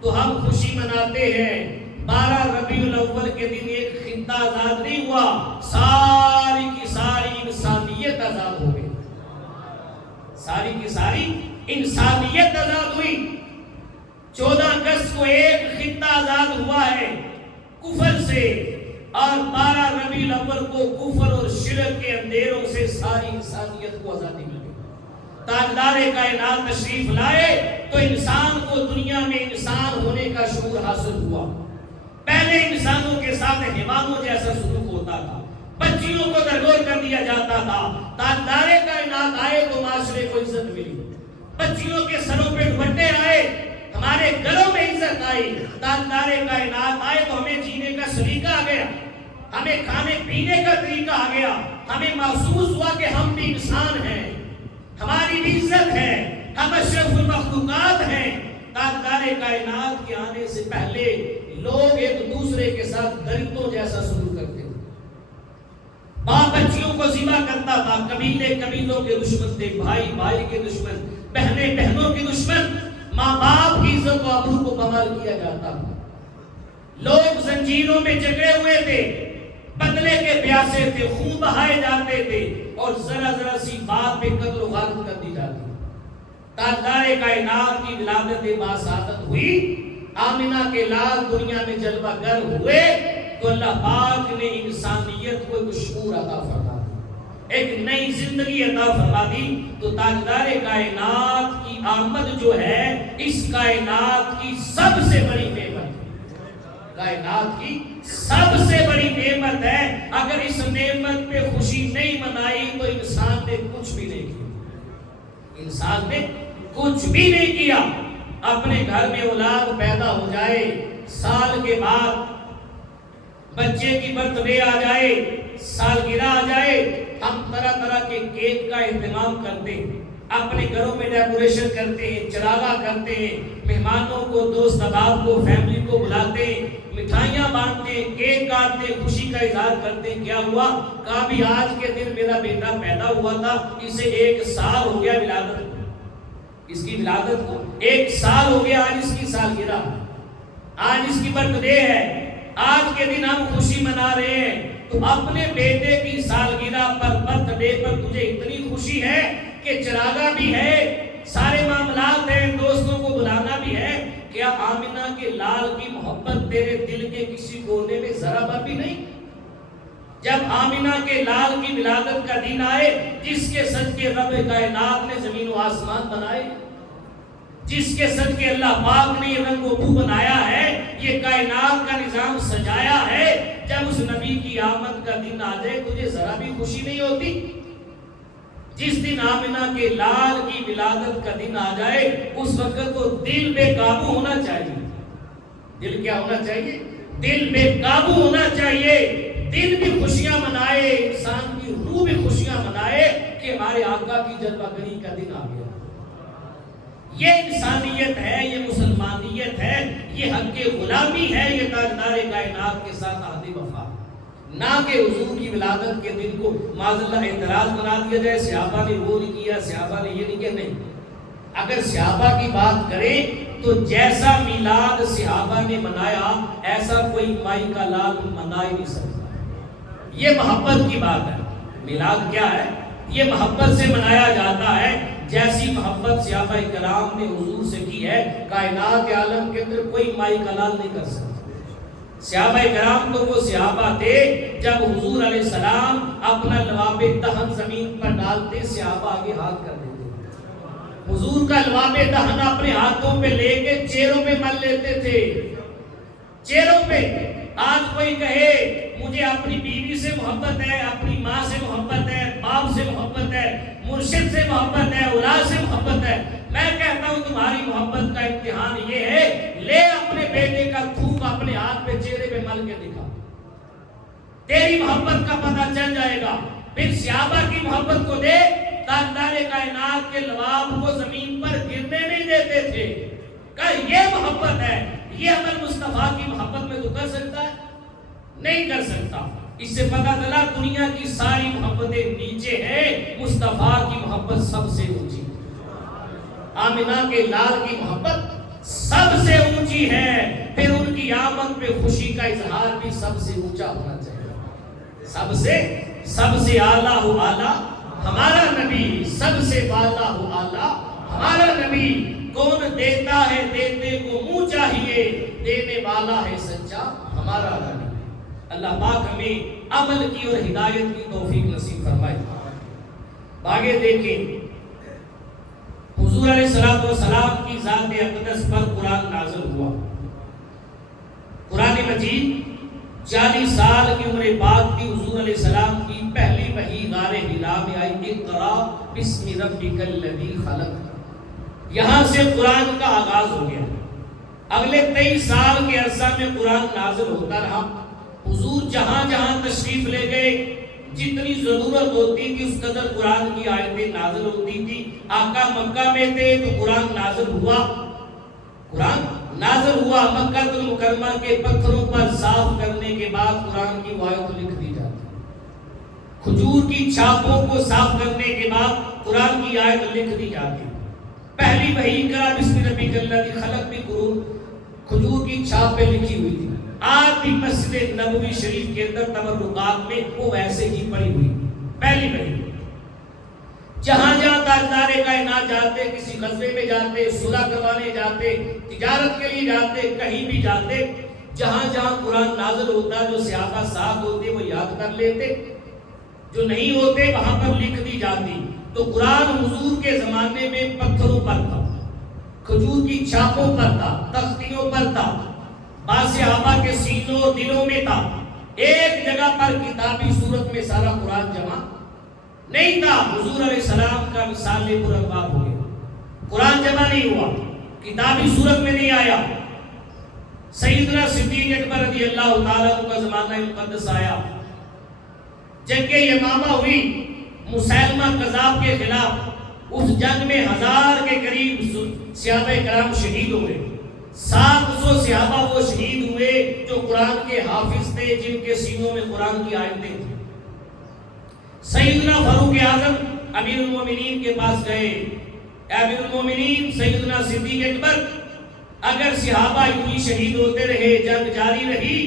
تو ہم خوشی مناتے ہیں۔ 12 ربیع الاول کے دن ایک خطہ آزاد نہیں ہوا، ساری کی ساری انسانیت آزاد ہو گئی، ساری کی ساری انسانیت آزاد ہوئی۔ 14 اگست کو ایک خطہ آزاد ہوا ہے کفر سے، اور 12 ربیع الاول کو کفر اور شرک کے اندھیروں سے ساری انسانیت کو آزادی ملی۔ تاجدار کائنات تشریف لائے تو انسان کو دنیا میں انسان ہونے کا شعور حاصل ہوا۔ پہلے انسانوں کے ساتھ حیوانوں جیسا سلوک ہوتا تھا، بچیوں کو درگور کر دیا جاتا تھا۔ تاجدار کائنات آئے تو معاشرے کو عزت ملی، بچیوں کے سروں پہ دوپٹے آئے، ہمارے گھروں میں عزت آئی۔ تاجدار کائنات آئے تو ہمیں جینے کا سلیقہ آ گیا، ہمیں کھانے پینے کا طریقہ آ گیا، ہمیں محسوس ہوا کہ ہم بھی انسان ہیں، ہماری بھی عزت ہے، ہم اشرف المخلوقات ہیں۔ تاجدار کائنات کے آنے سے پہلے لوگ ایک دوسرے کے ساتھ درندوں جیسا سلوک کرتے تھے، باپ بچیوں کو ذبح کرتا تھا، قبیلے قبیلوں کے دشمن تھے، بھائی بھائی کے دشمن، بہنیں بہنوں کے دشمن، ماں باپ کی عزت و آبرو کو بحال کیا جاتا تھا۔ لوگ زنجیروں میں جکڑے ہوئے تھے، بدلے کے پیاسے تھے، خون بہائے جاتے تھے، اور ذرا ذرا سی بات پہ قتل و غارت کر دی جاتی۔ تاجدار کائنات کی ولادت باسعادت ہوئی، آمینہ کے لال دنیا میں جلوہ گر ہوئے، تو اللہ پاک نے انسانیت کو ایک شعور عطا فرما دی، ایک نئی زندگی عطا فرما دی۔ تو تاجدار کائنات کی آمد جو ہے اس کائنات کی سب سے بڑی نعمت، کائنات کی سب سے بڑی نعمت ہے. اگر اس نعمت پہ خوشی نہیں منائی تو انسان نے کچھ بھی نہیں کیا. انسان نے کچھ بھی نہیں کیا. اپنے گھر میں اولاد پیدا ہو جائے, سال کے بعد بچے کی برتھ ڈے آ جائے, سالگرہ آ جائے, ہم طرح طرح کے کیک کا اہتمام کرتے ہیں, اپنے گھروں میں ڈیکوریشن کرتے ہیں, چراغا کرتے ہیں, مہمانوں کو, دوست احباب کو, فیملی کو بلاتے ہیں, مٹھائیاں بانٹتے ہیں, کیک کاٹتے ہیں, خوشی کا اظہار کرتے ہیں. کیا ہوا؟ کہا بھی آج کے دن میرا بیٹا پیدا ہوا تھا, اسے 1 سال ہو گیا ولادت کو, اس کی ولادت کو 1 سال ہو گیا, آج اس کی سالگرہ, آج اس کی برتھ ڈے ہے, آج کے دن ہم خوشی منا رہے ہیں. تو اپنے بیٹے کی سالگرہ پر, برتھ ڈے پر تجھے اتنی خوشی ہے کہ چراغا بھی ہے, سارے معاملات ہیں, دوستوں کو بلانا بھی ہے. کیا آمنہ کے لال کی محبت تیرے دل کے کسی کونے میں ذرا بھر بھی نہیں؟ جب آمنہ کے لال کی ولادت کا دن آئے, جس کے صدقے رب کائنات نے زمین و آسمان بنائے, جس کے صدقے اللہ پاک نے یہ رنگ و بو بنایا ہے, یہ کائنات کا نظام سجایا ہے, جب اس نبی کی آمد کا دن آ جائے تجھے ذرا بھی خوشی نہیں ہوتی؟ جس دن آمنہ کے لال کی ولادت کا دن آ جائے, اس وقت تو دل بے قابو ہونا چاہیے. دل کیا ہونا چاہیے؟ دل بے قابو ہونا چاہیے. دل بھی خوشیاں منائے, انسان کی روح بھی خوشیاں منائے کہ ہمارے آقا کی جلوہ گری کا دن آ گیا. یہ انسانیت ہے, یہ مسلمانیت ہے, یہ حق غلامی ہے, یہ تاجدار کائنات کے ساتھ عہد وفا. نہ کہ حضور کی ولادت کے دن کو معاذ اللہ اعتراض بنا دیا جائے, صحابہ نے وہ نہیں کیا, صحابہ نے یہ نہیں کیا. نہیں, اگر صحابہ کی بات کریں تو جیسا میلاد صحابہ نے منایا ایسا کوئی مائی کا لال منا ہی نہیں سکتا. یہ محبت کی بات ہے. میلاد کیا ہے؟ یہ محبت سے منایا جاتا ہے. جیسی محبت صحابہ کرام نے حضور سے کی ہے, کائنات عالم کے اندر کوئی مائی کا لال نہیں کر سکتا. صحابہ کرام تو وہ صحابہ تھے جب حضور علیہ السلام اپنا لواب دہن زمین پر ڈالتے, صحابہ آگے ہاتھ کر دیتے. حضور کا لواب دہن اپنے ہاتھوں پہ لے کے چہروں پہ مل لیتے تھے, چہروں پہ. آج کوئی کہے مجھے اپنی بیوی سے محبت ہے, اپنی ماں سے محبت ہے, باپ سے محبت ہے, مرشد سے محبت ہے, اولاد سے محبت ہے, میں کہتا ہوں تمہاری محبت کا امتحان یہ ہے, لے اپنے بیٹے کا تھوک اپنے ہاتھ پہ چہرے پہ مل کے دکھا, تیری محبت کا پتہ چل جائے گا. پھر صحابہ کی محبت کو دے, تاجدار کائنات کے لواب کو زمین پر گرنے نہیں دیتے تھے. کہ یہ محبت ہے, یہ عمل مصطفیٰ کی محبت میں تو کر سکتا ہے؟ نہیں کر سکتا. اس سے پتہ چلا دنیا کی ساری محبتیں نیچے ہیں, مصطفیٰ کی محبت سب سے اونچی. آمنہ کے لال کی محبت سب سے اونچی ہے. پھر ان کی آمد پہ خوشی کا اظہار بھی سب سے اونچا ہونا چاہیے. سب سے اعلیٰ ہو اعلیٰ ہمارا نبی, سب سے بالا ہو اعلیٰ ہمارا نبی. کون دیتا ہے دیتے کو منہ چاہیے, دینے والا ہے سچا ہمارا نبی. اللہ پاک ہمیں عمل کی اور ہدایت کی توفیق نصیب فرمائے. آگے دیکھیں, حضور علیہ السلام کی ذات اقدس پر قرآن نازل ہوا. قرآن مجید 40 سال کی عمر بعد کی حضور علیہ السلام کی پہلی وحی غار حرا میں آئی, اقرا بسم ربک الذی خلق. یہاں سے قرآن کا آغاز ہو گیا. اگلے 23 سال کے عرصہ میں قرآن نازل ہوتا رہا. حضور جہاں جہاں تشریف لے گئے, جتنی ضرورت ہوتی تھی اس قدر قرآن کی آیتیں نازل ہوتی تھی. آقا مکہ میں تھے تو قرآن نازل ہوا. مکہ المکرمہ کے پتھروں پر صاف کرنے کے بعد قرآن کی آیت لکھ دی جاتی. کھجور کی چھاپوں کو صاف کرنے کے بعد قرآن کی آیت لکھ دی جاتی. پہلی وحی اقرا بسم ربک الذی خلق بھی کھجور کی چھاپ پہ لکھی ہوئی تھی. آج بھی مسجد نبوی شریف کے اندر تبرکات میں وہ ویسے ہی پڑی ہوئی. پہلی وحی جہاں جہاں تاجدار کائنات جاتے, کسی غزوے میں جاتے, صلح کروانے جاتے, تجارت کے لیے جاتے, کہیں بھی جاتے, جہاں جہاں قرآن نازل ہوتا, جو صحابہ ساتھ ہوتے وہ یاد کر لیتے, جو نہیں ہوتے وہاں پر لکھ دی جاتی. تو قرآن حضور کے زمانے میں پتھروں پر تھا, کھجور کی چھاپوں پر تھا, تختیوں پر تھا. بعض صحابہ کے سینوں دلوں میں تھا، ایک جگہ پر کتابی صورت میں سارا قرآن جمع نہیں تھا۔ حضور علیہ السلام کا وصال پر انوار ہو گیا، قرآن جمع نہیں ہوا، کتابی صورت میں نہیں آیا۔ سیدنا صدیق اکبر رضی اللہ تعالیٰ عنہ کا زمانہ مقدس آیا، جنگ یمامہ ہوئی مسیلمہ کذاب کے خلاف، اس جنگ میں 1000 کے قریب صحابہ کرام شہید ہوئے۔ 700 صحابہ وہ شہید ہوئے جو قرآن کے حافظ تھے، جن کے سینوں میں قرآن کی آیتیں تھیں۔ سیدنا فاروق اعظم امیر المومنین کے پاس گئے، امیر المومنین سیدنا صدیق اکبر، اگر صحابہ یوں ہی شہید ہوتے رہے، جنگ جاری رہی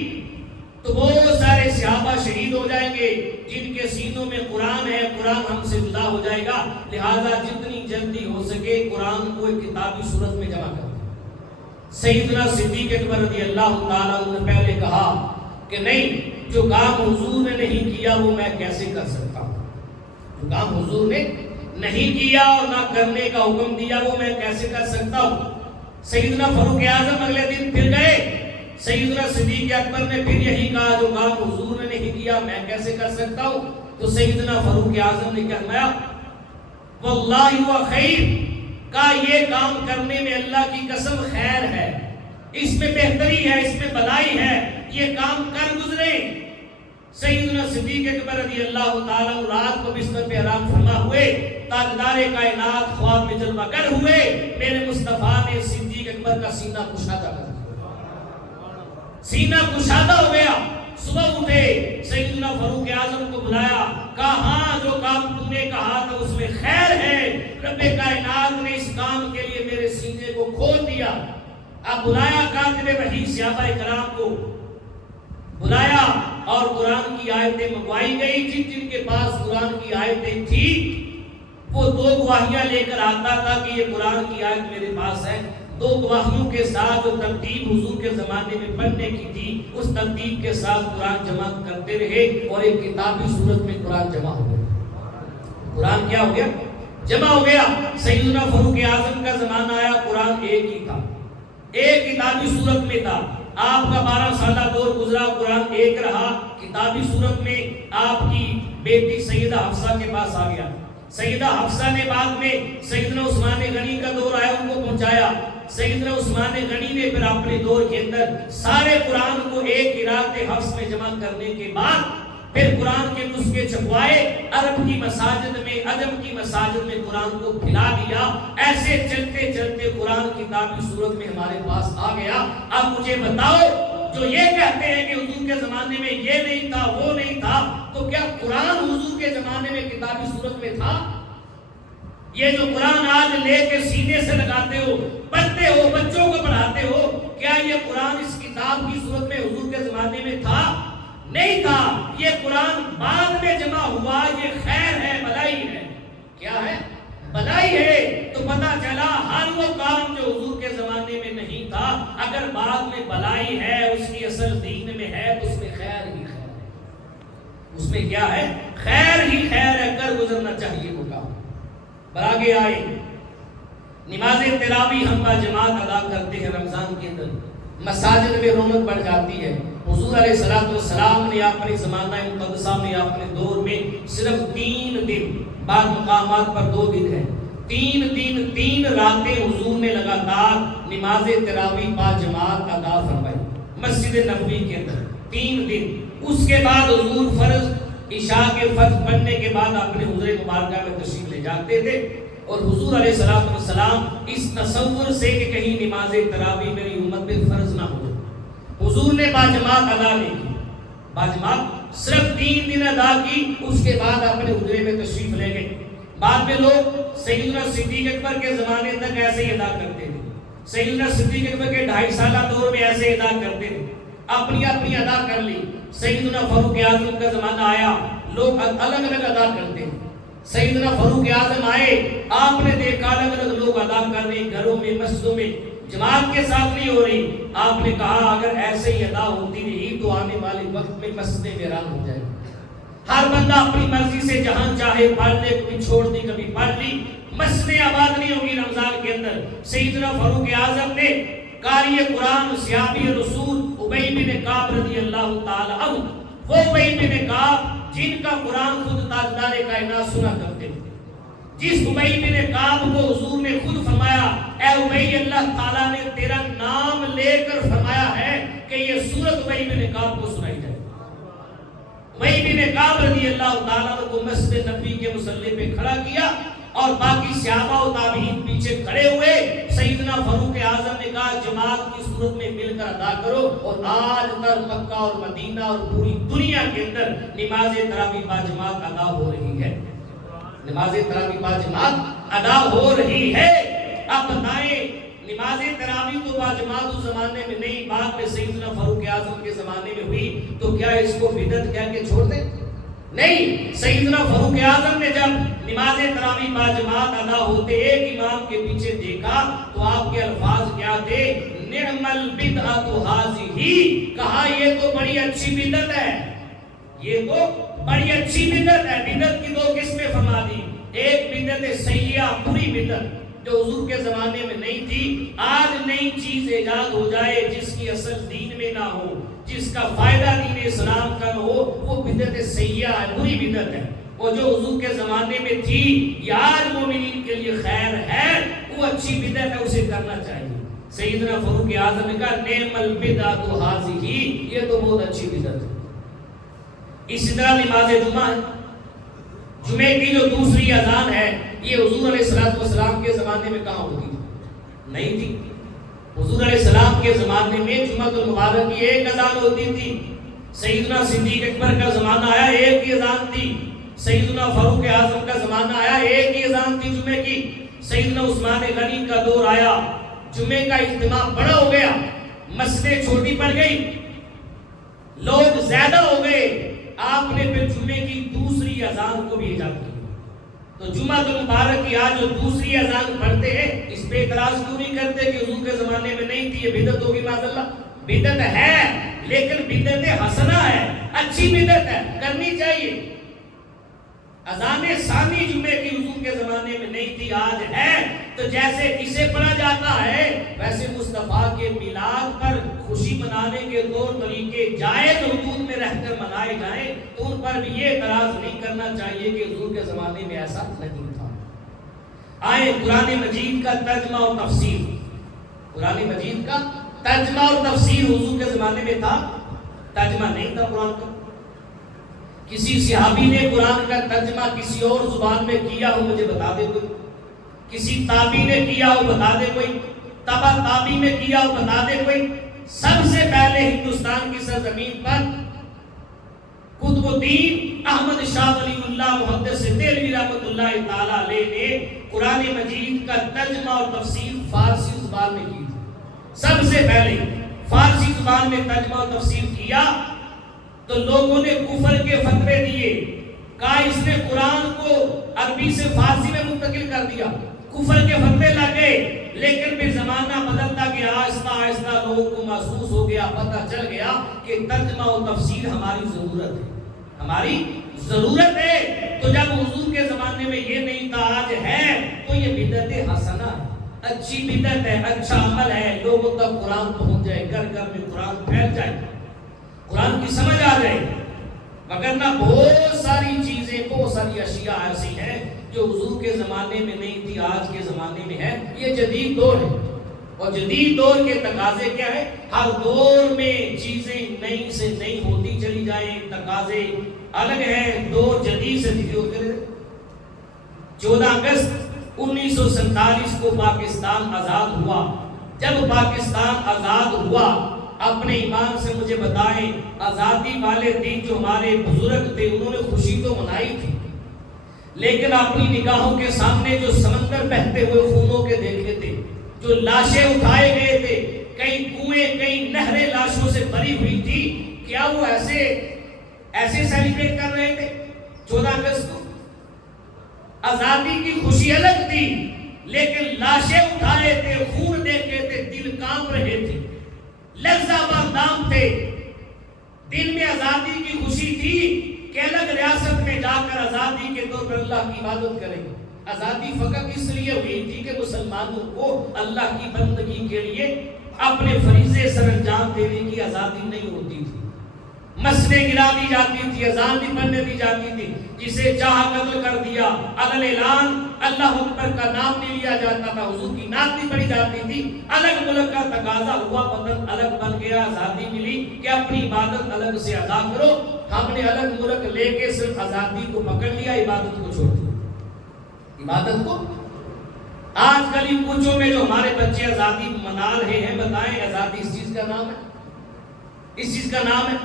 تو بہت سارے صحابہ شہید ہو جائیں گے جن کے سینوں میں قرآن ہے، قرآن ہم سے جدا ہو جائے گا، لہذا جتنی جلدی ہو سکے قرآن کو ایک کتابی صورت میں جمع کر دیں۔ سیدنا صدیق اکبر رضی اللہ تعالیٰ عنہ نے پہلے کہا کہ نہیں، جو کام حضور نے نہیں کیا وہ میں کیسے کر سکتا ہوں، جو کام حضور نے نہیں کیا اور نہ کرنے کا حکم دیا وہ میں کیسے کر سکتا ہوں۔ سیدنا فاروق اعظم اگلے دن پھر گئے، سیدنا صدیق اکبر نے پھر یہی کہا، جو کام حضور نے نہیں کیا میں کیسے کر سکتا ہوں۔ تو سیدنا فاروق اعظم نے فرمایا واللہ ہوا خیر، کا یہ کام کرنے میں اللہ کی قسم خیر ہے، اس میں بہتری ہے، اس میں بھلائی ہے، یہ کام کر گزرے۔ سیدنا صدیق اکبر رضی اللہ تعالیٰ رات کو بستر پہ آرام فرما ہوئے، تاجدار کائنات خواب میں جلوہ گر ہوئے، میرے مصطفیٰ نے صدیق اکبر کا سینہ کشادہ کر دیا، سینہ کشادہ ہو گیا۔ صبح اٹھے، سیدنا فاروق اعظم کو بلایا، کہا ہاں جو کام تو نے کہا تھا اس میں خیر ہے، رب کائنات نے اس کام کے لیے میرے سینے کو کھول دیا۔ اب بلایا کاتب وحی صحابہ کرام کو بلایا اور قرآن کی آیتیں منگوائی گئی، جن جن کے پاس قرآن کی آیتیں تھی وہ 2 گواہیاں لے کر آتا تھا کہ یہ قرآن کی آیت میرے پاس ہے۔ 2 گواہیوں کے ساتھ جو ترتیب حضور کے زمانے میں پڑھنے کی تھی اس ترتیب کے ساتھ قرآن جمع کرتے رہے اور ایک کتابی صورت میں قرآن جمع ہو گیا۔ قرآن کیا ہو گیا؟ جمع ہو گیا۔ سیدنا فاروق اعظم کا زمانہ آیا، قرآن ایک ہی تھا، ایک کتابی صورت میں تھا۔ آپ کا 12 سالہ دور گزرا، قرآن ایک رہا، کتابی صورت میں آپ کی بیٹی سیدہ حفصہ کے پاس آ گیا۔ سیدہ حفصہ نے بعد میں سیدنا عثمان غنی کا دور آیا ان کو پہنچایا۔ سیدنا عثمان غنی نے پھر اپنے دور کے اندر سارے قرآن کو ایک قرات حفص میں جمع کرنے کے بعد پھر قرآن کے نسخے چھپوائے، عرب کی مساجد میں، عجم کی مساجد میں قرآن کو پھیلا دیا۔ ایسے چلتے چلتے قرآن کتابی صورت میں ہمارے پاس آ گیا۔ اب مجھے بتاؤ، جو یہ کہتے ہیں کہ حضور کے زمانے میں یہ نہیں تھا وہ نہیں تھا، تو کیا قرآن حضور کے زمانے میں کتابی صورت میں تھا؟ یہ جو قرآن آج لے کے سینے سے لگاتے ہو، پڑھتے ہو، بچوں کو پڑھاتے ہو، کیا یہ قرآن اس کتاب کی صورت میں حضور کے زمانے میں تھا؟ نہیں تھا۔ یہ قرآن بعد میں جمع ہوا، یہ خیر ہے، بھلائی ہے۔ کیا ہے؟ بھلائی ہے۔ تو پتہ چلا ہر وہ کام جو حضور کے زمانے میں نہیں تھا، اگر بعد میں بھلائی ہے، اس کی اصل دین میں ہے تو اس میں خیر ہی خیر ہے، اس میں کیا ہے؟ خیر ہی خیر ہے، کر گزرنا چاہیے وہ کام۔ براگے آئے، نماز تراویح ہم با جماعت ادا کرتے ہیں رمضان کے اندر، مساجد میں رونق بڑھ جاتی ہے۔ حضور علیہ السلام نے اپنے زمانہ مقدسہ میں، اپنے دور میں صرف 3 دن، بعض مقامات پر 2 دن ہے، 3 دن 3 راتیں حضور نے لگاتار نماز تراویح با جماعت ادا فرمائی مسجد نبوی کے اندر 3 دن۔ اس کے بعد حضور فرض عشاء کے فرض پڑھنے کے بعد اپنے حضور مبارکہ میں تشریف لے جاتے تھے، اور حضور علیہ السلام اس تصور سے کہ کہیں نماز تراویح میری امت پہ فرض نہ ہو جائے، حضور نے باجماعت ادا نہیں کی، باجماعت صرف 3 دن ادا کی۔ اس کے بعد اپنے حجرے میں تشریف لے گئے۔ بعد میں لوگ سیدنا صدیق اکبر کے زمانے تک ایسے ہی ادا کرتے تھے، سیدنا صدیق اکبر کے 2.5 سالہ دور میں ایسے ادا کرتے تھے، اپنی اپنی ادا کر لی۔ سیدنا فاروق اعظم کا زمانہ آیا، لوگ الگ الگ ادا کرتے ہیں۔ سیدنا فاروق اعظم آئے، آپ نے دیکھا الگ الگ لوگ ادا کر رہے، گھروں میں، مسجدوں میں، جماعت کے ساتھ نہیں ہو رہی۔ آپ نے کہا اگر ایسے ہی ادا ہوتی رہی تو آنے والے وقت میں مسجدیں ویران ہو جائیں، ہر بندہ اپنی مرضی سے جہاں چاہے پڑھ لے، کبھی چھوڑ دی کبھی پڑھ لی، مسجدیں آباد نہیں ہوگی رمضان کے اندر۔ سیدنا فاروق اعظم نے قاری قرآن، صحابی رسول ابی بن کعب رضی اللہ تعالی عنہ، وہ ابی بن کعب جن کا قرآن خود تاجدار کائنات سنا کرتے تھے، جس ابی بن کعب کو حضور نے خود فرمایا اے ابی اللہ تعالیٰ نے تیرا نام لے کر فرمایا ہے کہ یہ سورت ابی بن کعب کو سنائی جائے۔ ابی بن کعب رضی اللہ تعالیٰ کو مسجد نبی کے مصلی پہ کھڑا کیا اور باقی صحابہ و تابعین پیچھے کھڑے ہوئے۔ سیدنا فاروق اعظم نے کہا جماعت کی صورت میں مل کر ادا کرو، اور آج تک مکہ اور مدینہ اور پوری دنیا کے اندر نماز تراویح باجماعت ادا ہو رہی ہے، نماز تراویح باجماعت ادا ہو رہی ہے۔ اب بتائیں نماز تراویح تو باجماعت اس زمانے میں نہیں، بعد میں سیدنا فاروق اعظم کے زمانے میں ہوئی، تو کیا اس کو بدعت کہہ کے چھوڑ دیں؟ نہیں، سیدنا فاروق اعظم نے جب نماز تراویح باجماعت ادا ہوتے ایک امام کے پیچھے دیکھا تو آپ کے الفاظ کیا تھے؟ نعم البدعۃ ھذہ، کہا یہ تو بڑی اچھی بدعت ہے، یہ تو بڑی اچھی بدعت ہے۔ بدعت کی دو قسمیں فرما دی، ایک بدعت سیئہ بری بدعت جو حضور کے زمانے میں نہیں تھی، آج نئی چیز ایجاد ہو جائے جس کی اصل دین میں نہ ہو، جس کا فائدہ دین اسلام کا نہ ہو، وہ بدعت سیئہ ہے، بری بدعت ہے۔ اور جو حضور کے زمانے میں تھی یہ آج مومنین کے لیے خیر ہے، وہ اچھی بدعت ہے، اسے کرنا چاہیے۔ سیدنا فاروق اعظم نے کہا نعم البدعۃ ھذہ، یہ تو بہت اچھی بدعت ہے۔ اسی طرح نماز جمعہ ہے، جمعے کی جو دوسری اذان ہے، یہ حضور علیہ السلام کے زمانے میں کہاں ہوتی تھی؟ نہیں تھی۔ حضور علیہ السلام کے زمانے میں جمعہ المبارک کی ایک اذان ہوتی تھی، سیدنا صدیق اکبر کا زمانہ آیا ایک ہی اذان تھی، سیدنا فاروق اعظم کا زمانہ آیا ایک ہی اذان تھی جمعے کی، سیدنا عثمان غنی کا دور آیا، جمعے کا اجتماع بڑا ہو گیا، مسجدیں چھوٹی پڑ گئی، لوگ زیادہ ہو گئے، آپ نے پھر جمعے کی دوسری اذان کو بھی ایجاد کیا۔ تو جمعہ مبارک کی آج جو دوسری اذان پڑھتے ہیں، اس پہ اعتراض کیوں نہیں کرتے کہ حضور کے زمانے میں نہیں تھی، یہ بدعت ہوگی؟ معاذ اللہ، بدعت ہے لیکن بدعت حسنہ ہے، اچھی بدعت ہے، کرنی چاہیے۔ اذان ثانی جمعے کی حضور کے زمانے میں نہیں تھی، آج ہے، تو جیسے اسے پڑھا جاتا ہے ویسے مصطفیٰ کے میلاد پر خوشی منانے کے طور طریقے جائز حدود میں رہ کر منائے جائیں، تو ان پر بھی یہ اعتراض نہیں کرنا چاہیے کہ حضور کے زمانے میں ایسا نہیں تھا۔ آئے قرآن مجید کا ترجمہ اور تفسیر، قرآن مجید کا ترجمہ اور تفسیر حضور کے زمانے میں تھا؟ ترجمہ نہیں تھا قرآن کا۔ کسی صحابی نے قرآن کا ترجمہ کسی اور زبان میں کیا ہو مجھے بتا دے کوئی، کسی تابعی نے کیا ہو بتا دے کوئی، تبع تابعی نے کیا ہو بتا دے کوئی۔ سب سے پہلے ہندوستان کی سرزمین پر قطب الدین احمد شاہ ولی اللہ محدث دہلوی رحمۃ اللہ تعالی علیہ نے قرآن مجید کا ترجمہ اور تفسیر فارسی زبان میں کی تھی۔ سب سے پہلے فارسی زبان میں ترجمہ اور تفسیر کیا تو لوگوں نے کفر کے فتوے دیے، کہا اس نے قرآن کو عربی سے فارسی میں منتقل کر دیا، کفر کے فتوے لگے۔ لیکن پھر زمانہ بدلتا گیا، آہستہ آہستہ لوگوں کو محسوس ہو گیا، پتہ چل گیا کہ ترجمہ و تفسیر ہماری ضرورت ہے، ہماری ضرورت ہے۔ تو جب حضور کے زمانے میں یہ نہیں تھا، آج ہے، تو یہ بدعت حسنہ ہے، اچھی بدعت ہے، اچھا عمل ہے، لوگوں تک قرآن پہنچ جائے، گھر گھر میں قرآن پھیل جائے، قرآن کی سمجھ آ جائے۔ وگرنہ بہت ساری چیزیں، بہت ساری اشیاء ایسی ہیں جو حضور کے زمانے میں نہیں تھی، آج کے زمانے میں ہے۔ یہ جدید دور ہے، اور جدید دور کے تقاضے کیا ہے؟ ہر دور میں چیزیں نئی سے نئی ہوتی چلی جائیں، تقاضے الگ ہیں، دور جدید سے جدید ہوتے رہے۔ 14 اگست 1947 کو پاکستان آزاد ہوا۔ جب پاکستان آزاد ہوا، اپنے ایمان سے مجھے بتائیں، آزادی والے دن جو ہمارے بزرگ تھے انہوں نے خوشی تو منائی تھی، لیکن اپنی نگاہوں کے سامنے جو سمندر بہتے ہوئے خونوں کے دیکھے تھے، جو لاشیں اٹھائے گئے تھے، کئی کنویں کئی نہریں لاشوں سے بھری ہوئی تھی، کیا وہ ایسے سیلیبریٹ کر رہے تھے 14 اگست کو؟ آزادی کی خوشی الگ تھی، لیکن لاشیں اٹھائے تھے، خون دیکھے تھے، دل کانپ رہے تھے، لرزہ بردام تھے۔ دل میں آزادی کی خوشی تھی کہ الگ ریاست میں جا کر آزادی کے طور پر اللہ کی عبادت کریں گے، آزادی فقط اس لیے ہوئی تھی کہ مسلمانوں کو اللہ کی بندگی کے لیے اپنے فریضے سر انجام دینے کی آزادی نہیں ہوتی تھی. مسجدیں گرا دی جاتی تھی, اذان بھی پڑھنے دی جاتی تھی, جسے چاہا قتل کر دیا, علل اعلان اللہ اکبر کا نام نہیں لیا جاتا تھا, حضور کی نعت بھی پڑھی جاتی تھی. الگ ملک کا تقاضا ہوا, وطن الگ بن گیا, آزادی ملی کہ اپنی عبادت الگ سے ادا کرو. ہم نے الگ ملک لے کے صرف آزادی کو پکڑ لیا, عبادت کو چھوڑ دیا. عبادت کو آج گلی کوچوں میں جو ہمارے بچے آزادی منا رہے ہیں, بتائیں آزادی اس چیز کا نام ہے؟ اس چیز کا نام ہے؟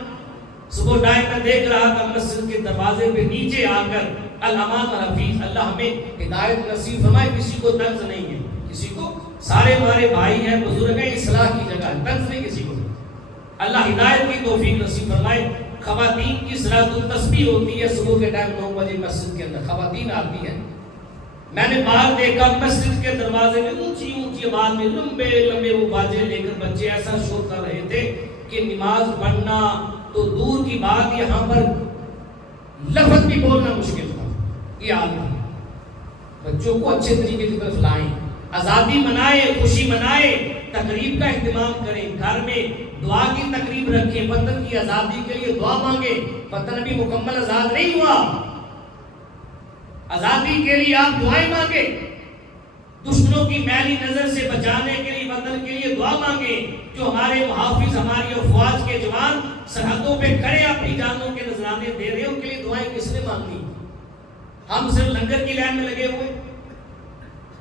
صبح ٹائم میں دیکھ رہا تھا مسجد کے دروازے پہ نیچے آ کر الامان الحفیظ, اللہ ہمیں ہدایت نصیب فرمائے, کسی کو طنز نہیں ہے, کسی کو, سارے ہمارے بھائی ہیں, بزرگ ہیں, اصلاح کی جگہ ہے, طنز نہیں کسی کو, اللہ ہدایت کی توفیق نصیب فرمائے. خواتین کی صلاۃ التسبیح ہوتی ہے صبح کے ٹائم 9 بجے مسجد کے اندر, خواتین آتی ہیں. میں نے باہر دیکھا مسجد کے دروازے میں اونچی اونچی آواز میں لمبے لمبے وہ باجے لے کر بچے ایسا شور کر رہے تھے کہ نماز پڑھنا تو دور کی بات, یہاں پر لفظ بھی بولنا مشکل تھا. یہ عالم بچوں کو اچھے طریقے کی طرف لائیں, آزادی منائے, خوشی منائے, تقریب کا اہتمام کریں, گھر میں دعا کی تقریب رکھیں, وطن کی آزادی کے لیے دعا مانگیں. وطن ابھی مکمل آزاد نہیں ہوا, آزادی کے لیے آپ دعائیں مانگیں, دشمنوں کی میلی نظر سے بچانے کے لیے وطن کے لیے دعا مانگیں. جو ہمارے محافظ, ہماری افواج کے جوان سرحدوں پہ کھڑے اپنی جانوں کے نذرانے دے رہے ہیں, ان کے لیے دعائیں کس نے مانگی؟ ہم صرف لنگر کی لائن میں لگے ہوئے.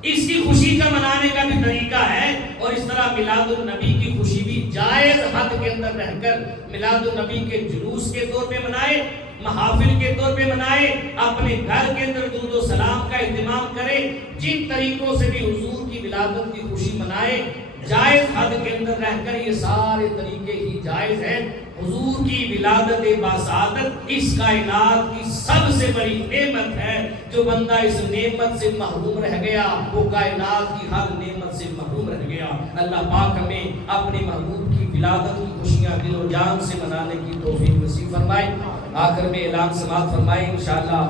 اس کی خوشی کا منانے کا بھی طریقہ ہے, اور اس طرح میلاد النبی کی خوشی بھی جائز حد کے اندر رہ کر میلاد النبی کے جلوس کے طور پہ منائے, محافل کے طور پہ منائے, اپنے گھر کے اندر درود و سلام کا اہتمام کرے. جن طریقوں سے بھی حضور کی ولادت کی خوشی منائے, جائز حد کے اندر رہ کر, یہ سارے طریقے ہی جائز ہیں. حضور کی ولادت باسعادت اس کائنات کی سب سے بڑی نعمت ہے. جو بندہ اس نعمت سے محروم رہ گیا وہ کائنات کی ہر نعمت سے محروم رہ گیا. اللہ پاک ہمیں اپنے محبوب کی ولادت کی خوشیاں دل و جان سے منانے کی توفیق نصیب فرمائے. آخر میں اعلان سماعت فرمائے انشاءاللہ.